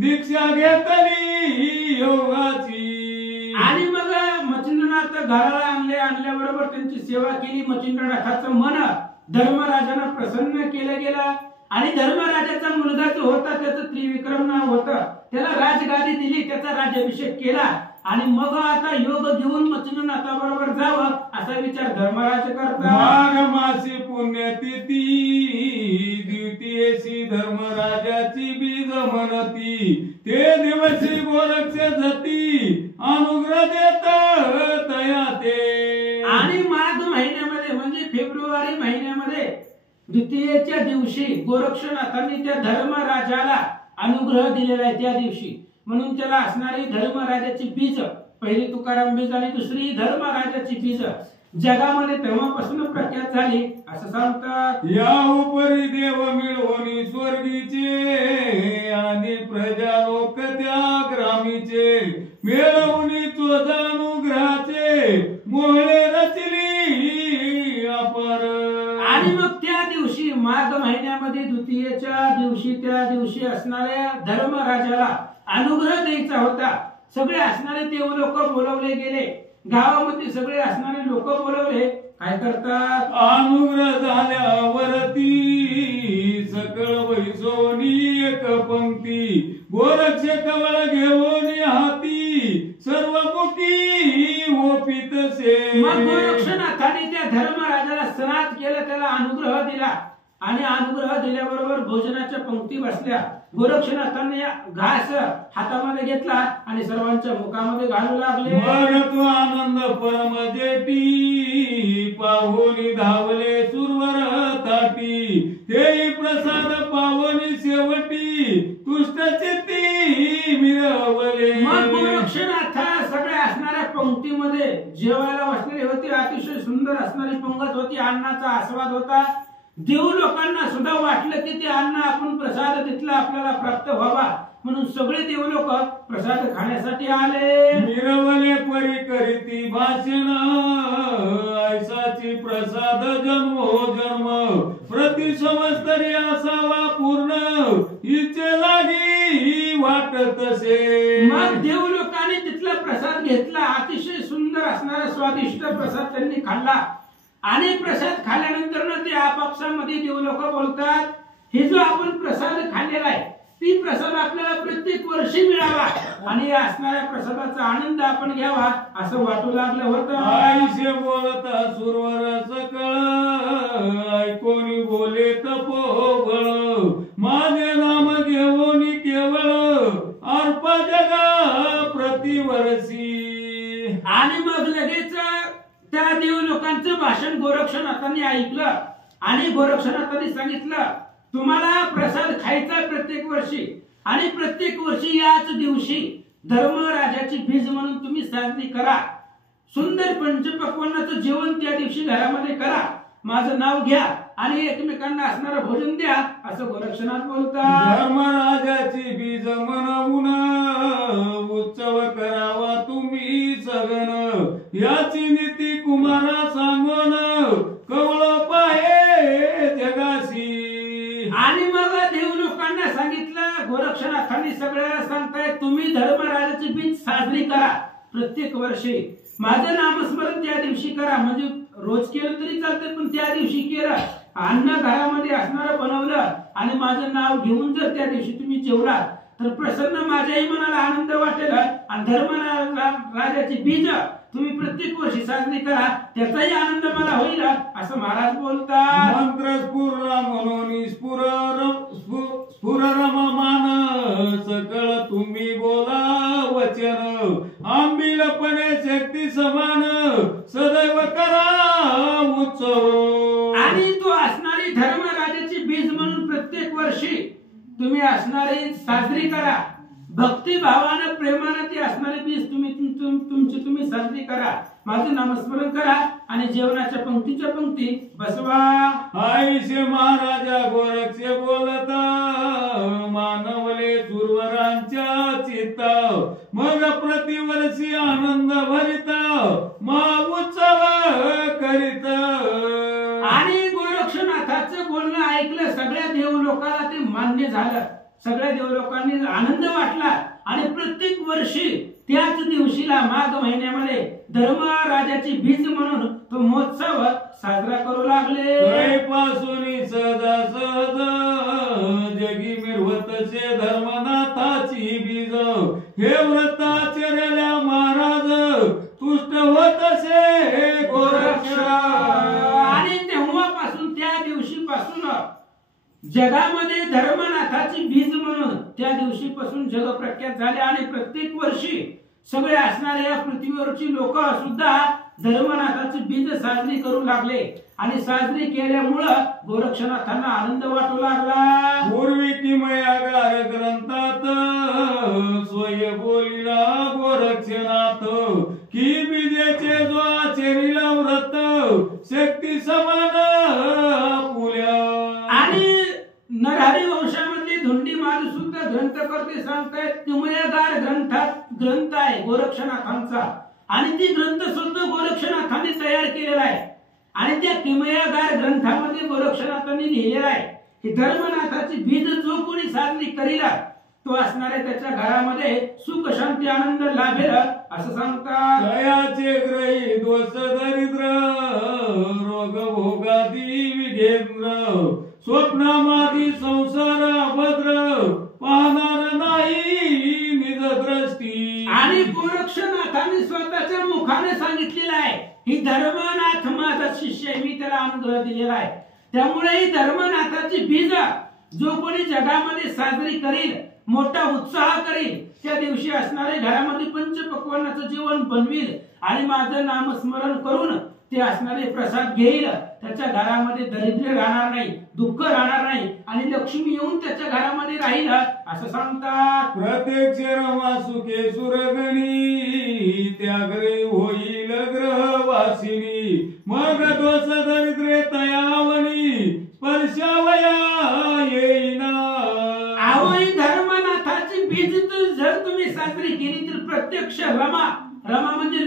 दीक्षा घेतली योगाची. आणि मग मच्छिंद्रनाथ घराला आणल्याबरोबर त्यांची सेवा केली. मच्छिंद्रनाथाचं मन धर्मराजांना प्रसन्न केलं गेलं आणि धर्मराजाचा मुलगा जो होता त्याचं त्रिविक्रम नाव होतं, त्याला राजगादी दिली, त्याचा राज्याभिषेक केला आणि मग आता योग घेऊन मच्छिंद्रनाथाबरोबर जावं असा विचार धर्मराज करतात. माघ मासी पुण्यतिथी द्वितीयेशी धर्मराजाची बीज म्हणती, ते दिवशी गोरक्ष जती अनुग्रह देत तया ते. आणि माघ महिन्यामध्ये म्हणजे फेब्रुवारी महिन्यामध्ये द्वितीयेच्या दिवशी गोरक्षनाथांनी त्या धर्मराजाला अनुग्रह दिलेला आहे त्या दिवशी, म्हणून त्याला असणारी धर्मराजाची बीज, पहिली तुकाराम बीज आणि दुसरी धर्मराजाची बीज जगामध्ये तेव्हापासून प्रख्यात झाली असं सांगतात. या उपरी देव मिळवणी स्वर्गीचे आणि प्रजा लोक त्या ग्रामीचे, मिळवणी चोदानुग्रहाचे मोहळे रचली अपर. आणि मग त्या दिवशी माघ महिन्यामध्ये द्वितीयेच्या दिवशी त्या दिवशी असणाऱ्या धर्मराजाला अनुग्रह द्यायचा होता. सगळे असणारे देव लोक बोलवले गेले, गावामध्ये सगळे असणारे लोक बोलवले. काय करतात? अनुग्रह झाल्यावरती सकळ वैसोनी एक पंक्ती, गोरक्ष कवळ घेऊन हाती सर्व मुखी ओपितसे. मग गोरक्षनाथाने त्या धर्मराजाला सनात केलं, त्याला अनुग्रह दिला आणि अनुग्रह दिल्याबरोबर भोजनाच्या पंक्ती बसल्या. गोरक्षनाथांनी घास हातामध्ये घेतला आणि सर्वांच्या मुखामध्ये घालू लागले. मग आनंद परम जेटी पाहुनी धावले सुरवर ताटी, तेही प्रसाद पावनी शेवटी तुष्ट चित्ती मिरवले. मग गोरक्षनाथ सगळे असणाऱ्या पंक्तीमध्ये जेवायला बसलेले होते. अतिशय सुंदर असणारी पंगत होती, अन्नाचा आस्वाद होता. देव लोकांना सुद्धा वाटलं की ते अन्न आपण प्रसाद तिथला आपल्याला प्राप्त व्हावा, म्हणून सगळे देव लोक प्रसाद खाण्यासाठी आले. मिरवले परी करीती भाषण, ऐसाची प्रसाद जन्म जन्म प्रति संवत्सरी असावा पूर्ण, इचे लागी वाटतसे. मग देव लोकांनी तिथला प्रसाद घेतला. अतिशय सुंदर असणारा स्वादिष्ट प्रसाद त्यांनी खाल्ला आणि प्रसाद खाल्ल्यानंतर ते आपापसामध्ये देव लोक बोलतात, हे जो आपण प्रसाद खाल्लेला आहे ती प्रसाद आपल्याला प्रत्येक वर्षी मिळावा आणि या असणाऱ्या प्रसादाचा आनंद आपण घ्यावा असं वाटू लागलं होतं. आईशे बोलता सुरवर सकळ, ऐकोनी बोले तपोबळ, माझे नाम घेऊन केवळ अर्प जगा प्रतिवर्षी. आणि मग लगेच त्या देव लोकांचं भाषण गोरक्षनाथांनी ऐकलं आणि गोरक्षनाथांनी सांगितलं, तुम्हाला प्रसाद खायचा प्रत्येक वर्षी आणि प्रत्येक वर्षी याच दिवशी धर्मराजाची बीज म्हणून तुम्ही साजरी करा. सुंदर पंचपक्वान्नाचं जेवण त्या दिवशी घरामध्ये करा, माझं नाव घ्या आणि एकमेकांना असणारं भोजन द्या असं गोरक्षनाथ बोलतात. धर्मराजाची बीज म्हणून उत्सव करावा तुम्ही सगन, याची नीती कुमारा सांगून कवळ पाहे जगाशी. आणि मग देव लोकांना सांगितलं, गोरक्षनाथांनी सगळ्याला सांगताय तुम्ही धर्मराजाची बीज साजरी करा प्रत्येक वर्षी, माझं नामस्मरण त्या दिवशी करा. म्हणजे रोज केलं तरी चालतं पण त्या दिवशी केलं. अन्न घरामध्ये असणारं बनवलं आणि माझं नाव घेऊन जर त्या दिवशी तुम्ही जेवलात तर प्रसन्न माझ्याही मनाला आनंद वाटेल आणि धर्मराजाची बीज तुम्ही प्रत्येक वर्षी साजरी करा, त्याचाही आनंद मला होईल असं महाराज बोलतात. मंत्र स्फुरला म्हणून स्फुर रममान, सकळ तुम्ही बोला वचन, आंबिलपणे शक्ती समान सदैव करा उत्सव. आणि तो असणारी धर्मराजाची बीज म्हणून प्रत्येक वर्षी तुम्ही असणारी साजरी करा. भक्ती भावानं प्रेमानं ती असणारी बीज तुम्ही साजरी करा. माझं नामस्मरण करा आणि जेवणाच्या पंक्तीच्या पंक्ती बसवा. आईशे महाराजा गोरक्ष बोलता, मानवले सुरवरांच्या चित्ता, मग प्रतिवर्षी आनंद भरित उत्सव करीत. आणि गोरक्षनाथाचं बोलणं ऐकलं, सगळ्या देव लोकांना ते मान्य झालं. सगळ्या देव लोकांनी आनंद वाटला आणि प्रत्येक वर्षी त्याच दिवशीला माघ महिन्यामध्ये धर्मराजाची बीज म्हणून तो महोत्सव साजरा करू लागले. पासून सदा सहज जगी मिरवतसे धर्मनाथाची बीज हे व्रत आचरल्या महाराज तुष्ट होतसे गोरक्ष. आणि तेव्हापासून त्या दिवशीपासून जगामध्ये धर्मनाथाची बीज म्हणून त्या दिवशीपासून जग प्रख्यात झाले आणि प्रत्येक वर्षी सगळे असणारे या पृथ्वीवरची लोक सुद्धा धर्मनाथाची बीज साजरी करू लागले आणि साजरी केल्यामुळं गोरक्षनाथांना आनंद वाटू लागला. पूर्वी किमयागार ग्रंथात स्वय बोलिला गोरक्षनाथ की बीजेचे जो आचरिला व्रत शक्ती समान पुल्या. आणि नरहरी वंशामधले धोंडी मारू सुद्धा ग्रंथकर्ते सांगतायत किमयागार ग्रंथ आहे गोरक्षनाथांचा आणि ती ग्रंथ सुद्धा गोरक्षनाथांनी तयार केलेला आहे आणि त्या किमयागार ग्रंथामध्ये गोरक्षनाथांनी लिहिलेला आहे की धर्मनाथाची बीज जो कोणी साजरी करीला तो असणारे त्याच्या घरामध्ये सुख शांती आनंद लाभेल असं सांगतात. दयाचे ग्रही दोष दरिद्र रोग भोगादी विघेंद्र स्वप्नामादी संसार अभद्र पाहणार नाही निज दृष्टी. आणि गोरक्षनाथांनी स्वतःच्या मुखाने सांगितलेलं आहे ही धर्मनाथ माझा शिष्य आहे मी त्याला अनुग्रह दिलेला आहे. त्यामुळे ही धर्मनाथाची बीज जो कोणी जगामध्ये साजरी करील मोठा उत्साह करील त्या दिवशी असणारे घरामध्ये पंचपक्वान्नाचं जेवण बनविल आणि माझं नामस्मरण करून ते असणारे प्रसाद घेईल त्याच्या घरामध्ये दरिद्र राहणार नाही दुःख राहणार नाही आणि लक्ष्मी येऊन त्याच्या घरामध्ये राहील असं सांगतात. प्रत्यक्ष रमा सुखे सुरगणी त्याग्रे होईल ग्रहवासिनी मग दोष दरिद्रे तयावनी स्पर्शावया येईना. आवई धर्मनाथाची बीज जर तुम्ही साजरी केली तर प्रत्यक्ष रमा म्हणजे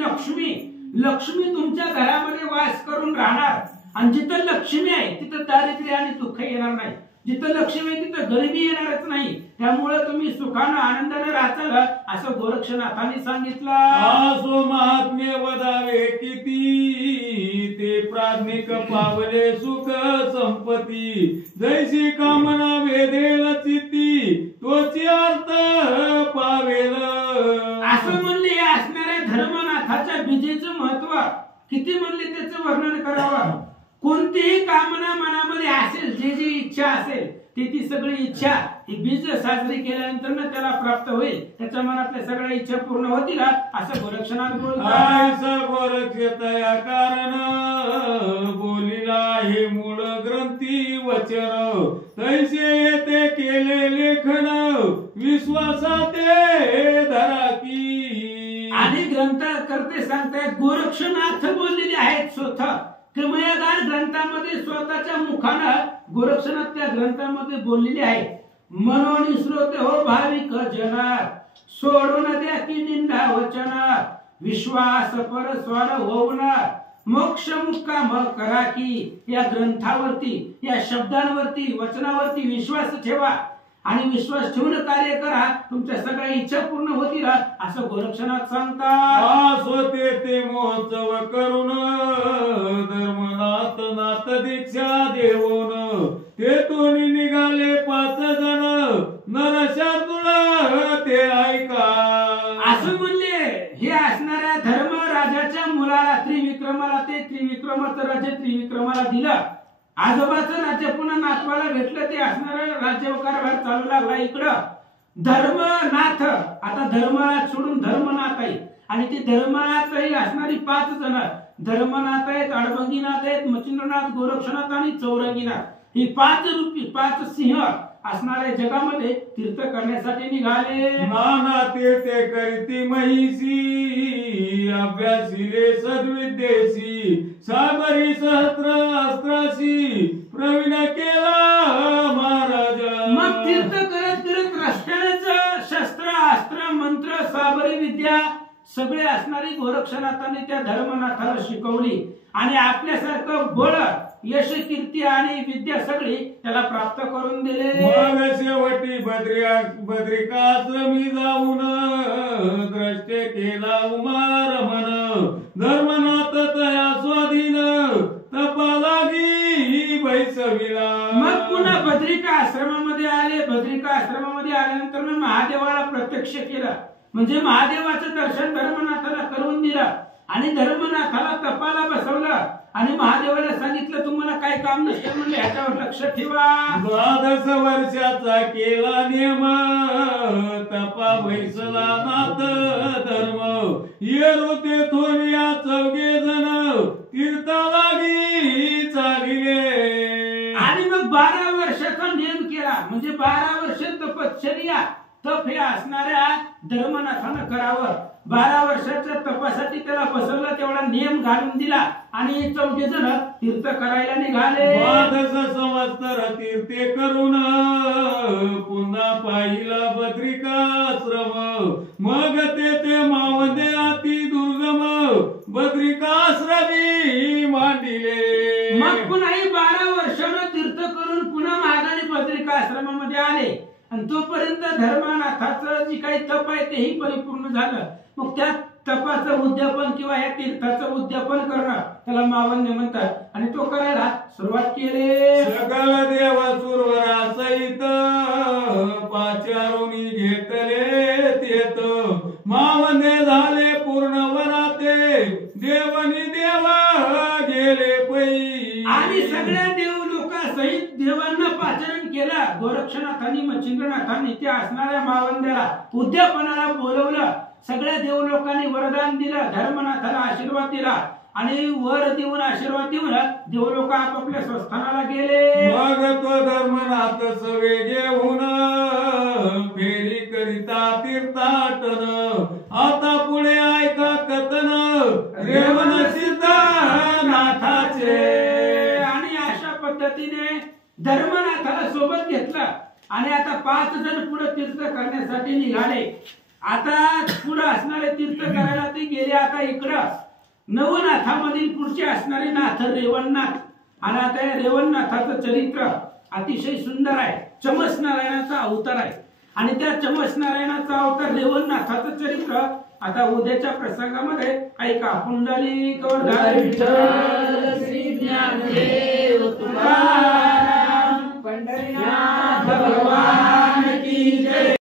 लक्ष्मी तुमच्या घरामध्ये वास करून राहणार आणि जिथं लक्ष्मी आहे तिथं दारिद्र्य आणि दुःख येणार नाही. जिथं लक्ष्मी आहे तिथं गरिबी येणारच नाही. त्यामुळे तुम्ही सुखानं आनंदाने राहताल असं गोरक्षनाथांनी सांगितलं. आसो महात्म्य वदावे किती ते प्राज्ञिक पावले सुख संपत्ती जैसी कामना वेदेल चित्ती तोची अर्थ पावेल. असं म्हणले असणाऱ्या धर्मनाथाच्या बीजेचं महत्व किती म्हणले त्याचं वर्णन करावं. कोणतीही कामना मनामध्ये असेल जी इच्छा असेल ती सगळी इच्छा ही बीज साजरी केल्यानंतर त्याला प्राप्त होईल त्याच्या मनातल्या सगळ्या इच्छा पूर्ण होतील असं गोरक्षनाथ बोलतात. गोरक्षतया कारण बोलिला हे मूळ ग्रंथी वचन तैसे येते केले लेखन विश्वासाते धरा की. आणि ग्रंथकर्ते सांगतायत गोरक्षनाथ बोललेले आहेत स्वतः किमयागार ग्रंथामध्ये स्वतःच्या मुखानं गोरक्षनाथ त्या ग्रंथामध्ये बोललेले आहे. मनोनी श्रोते हो भाविक जना सोडून द्या की निंदा वचन विश्वास पर स्वर होऊन मोक्ष मुक्काम करा की. या ग्रंथावरती या शब्दांवरती वचनावरती विश्वास ठेवा आणि विश्वास ठेवून कार्य करा तुमच्या सगळ्या इच्छा पूर्ण होतील असं गोरक्षनाथ सांगतात. स्वते ते महोत्सव करून धर्मनाथ नाथ दीक्षा देऊन ते तोनी निघाले 5 जण नरशार्दूळ ते ऐका. असं म्हणले हे असणाऱ्या धर्मराजाच्या मुलाला त्रिविक्रमाला ते त्रिविक्रमाचं राज्य त्रिविक्रमाला दिलं. आजोबाचं राज्य पुन्हा नातवाला भेटलं ते असणारा राज्यकारभार चालू लागला. इकडं धर्मनाथ आता धर्मराज सोडून धर्मनाथ आहे आणि ते धर्मनाथ ही असणारी 5 जण धर्मनाथ आहेत अडबंगीनाथ आहेत मच्छिंद्रनाथ गोरक्षनाथ आणि चौरंगीनाथ ही 5 सिंह असणाऱ्या जगामध्ये तीर्थ करण्यासाठी निघाले. नाना तीर्थे करीती महिसी अभ्यासिले सद्विद्येसी सागरी सहस्त्र अस्त्रासी प्रवीण केला महाराज. मग तीर्थ करत रस्त्यानेच शस्त्र अस्त्र मंत्र साबरी विद्या सगळे असणारी गोरक्षनाथांनी त्या धर्मनाथाला शिकवली आणि आपल्यासारखं बळ यश कीर्ती आणि विद्या सगळी त्याला प्राप्त करून दिले. मग शेवटी बद्रिकाश्रमी जाऊन द्रष्टे केला उमारमन धर्मनाथ तया स्वाधीन तपा लागी बैसविला. मग पुन्हा बद्रिका आश्रमामध्ये आले. बद्रिका आश्रमामध्ये आल्यानंतर मग महादेवाला प्रत्यक्ष केलं. म्हणजे महादेवाचं दर्शन धर्मनाथाला करून दिलं आणि धर्मनाथाला तपाला बसवलं आणि महादेवाला सांगितलं तुम्हाला काय काम नसतं म्हणजे ह्याच्यावर लक्ष ठेवा. 12 वर्षाचा केला नियम तपा बैसला नाथ धर्म येरो तेथून या 4 जण तीर्थालागी चालिले. आणि मग 12 वर्षाचा नियम केला. म्हणजे 12 वर्ष तपश्चर्या तप हे असणाऱ्या धर्मनाथानं करावं. 12 वर्षाच्या तपासाठी त्याला बसवलं. तेवढा नियम घालून दिला आणि 4 जण तीर्थ करायला निघाले. 12 संवत्सर तीर्थे करून पुन्हा पाहिला बद्रिकाश्रम मग तेथे मावदे अति दुर्गम बद्रिकाश्रमी मांडिले. मग पुन्हा 12 वर्षानं तीर्थ करून पुन्हा माघारी बद्रिकाश्रमामध्ये आले आणि तोपर्यंत धर्मनाथाचं जी काही तप आहे तेही परिपूर्ण झालं. मग त्या तपाचं उद्यापन किंवा या तीर्थाचं उद्यापन करणं त्याला मावन्य म्हणतात आणि तो करायला सुरुवात केली. सकल देव सुरवरा सहित पाचारुनी घेतले तेत मावने झाले पूर्ण वराते देवनी देवा गेले पै. आणि सगळ्या देव लोकांसहित देवांना पाचारण केलं. गोरक्षनाथांनी मच्छिंद्रनाथांनी त्या असणाऱ्या मावंद्याला उद्यापनाला बोलवलं. सगळ्या देव लोकांनी वरदान दिलं. धर्मनाथाला आशीर्वाद दिला आणि वर देऊन आशीर्वाद देऊन देव लोक आपापल्या स्वस्थानाला गेले. मग तो धर्मनाथ सवे घेऊन फेरी करिता तीर्थाटन आता पुढे ऐका कथन रेवण सिद्ध नाथाचे. आणि अशा पद्धतीने धर्मनाथाला सोबत घेतलं आणि आता 5 जण पुढे तीर्थ करण्यासाठी निघाले. आता पुढे असणारे तीर्थ करायला ते गेले. आता इकडं नवनाथामधील पुढचे असणारे नाथ रेवणनाथ. आणि आता रेवणनाथाचं चरित्र अतिशय सुंदर आहे. चमस नारायणाचा अवतार आहे आणि त्या चमस नारायणाचा अवतार रेवणनाथाचं चरित्र आता उद्याच्या प्रसंगामध्ये ऐका. पुंडलिक वरदारी विठ्ठल श्री ज्ञानदेव तुकाराम.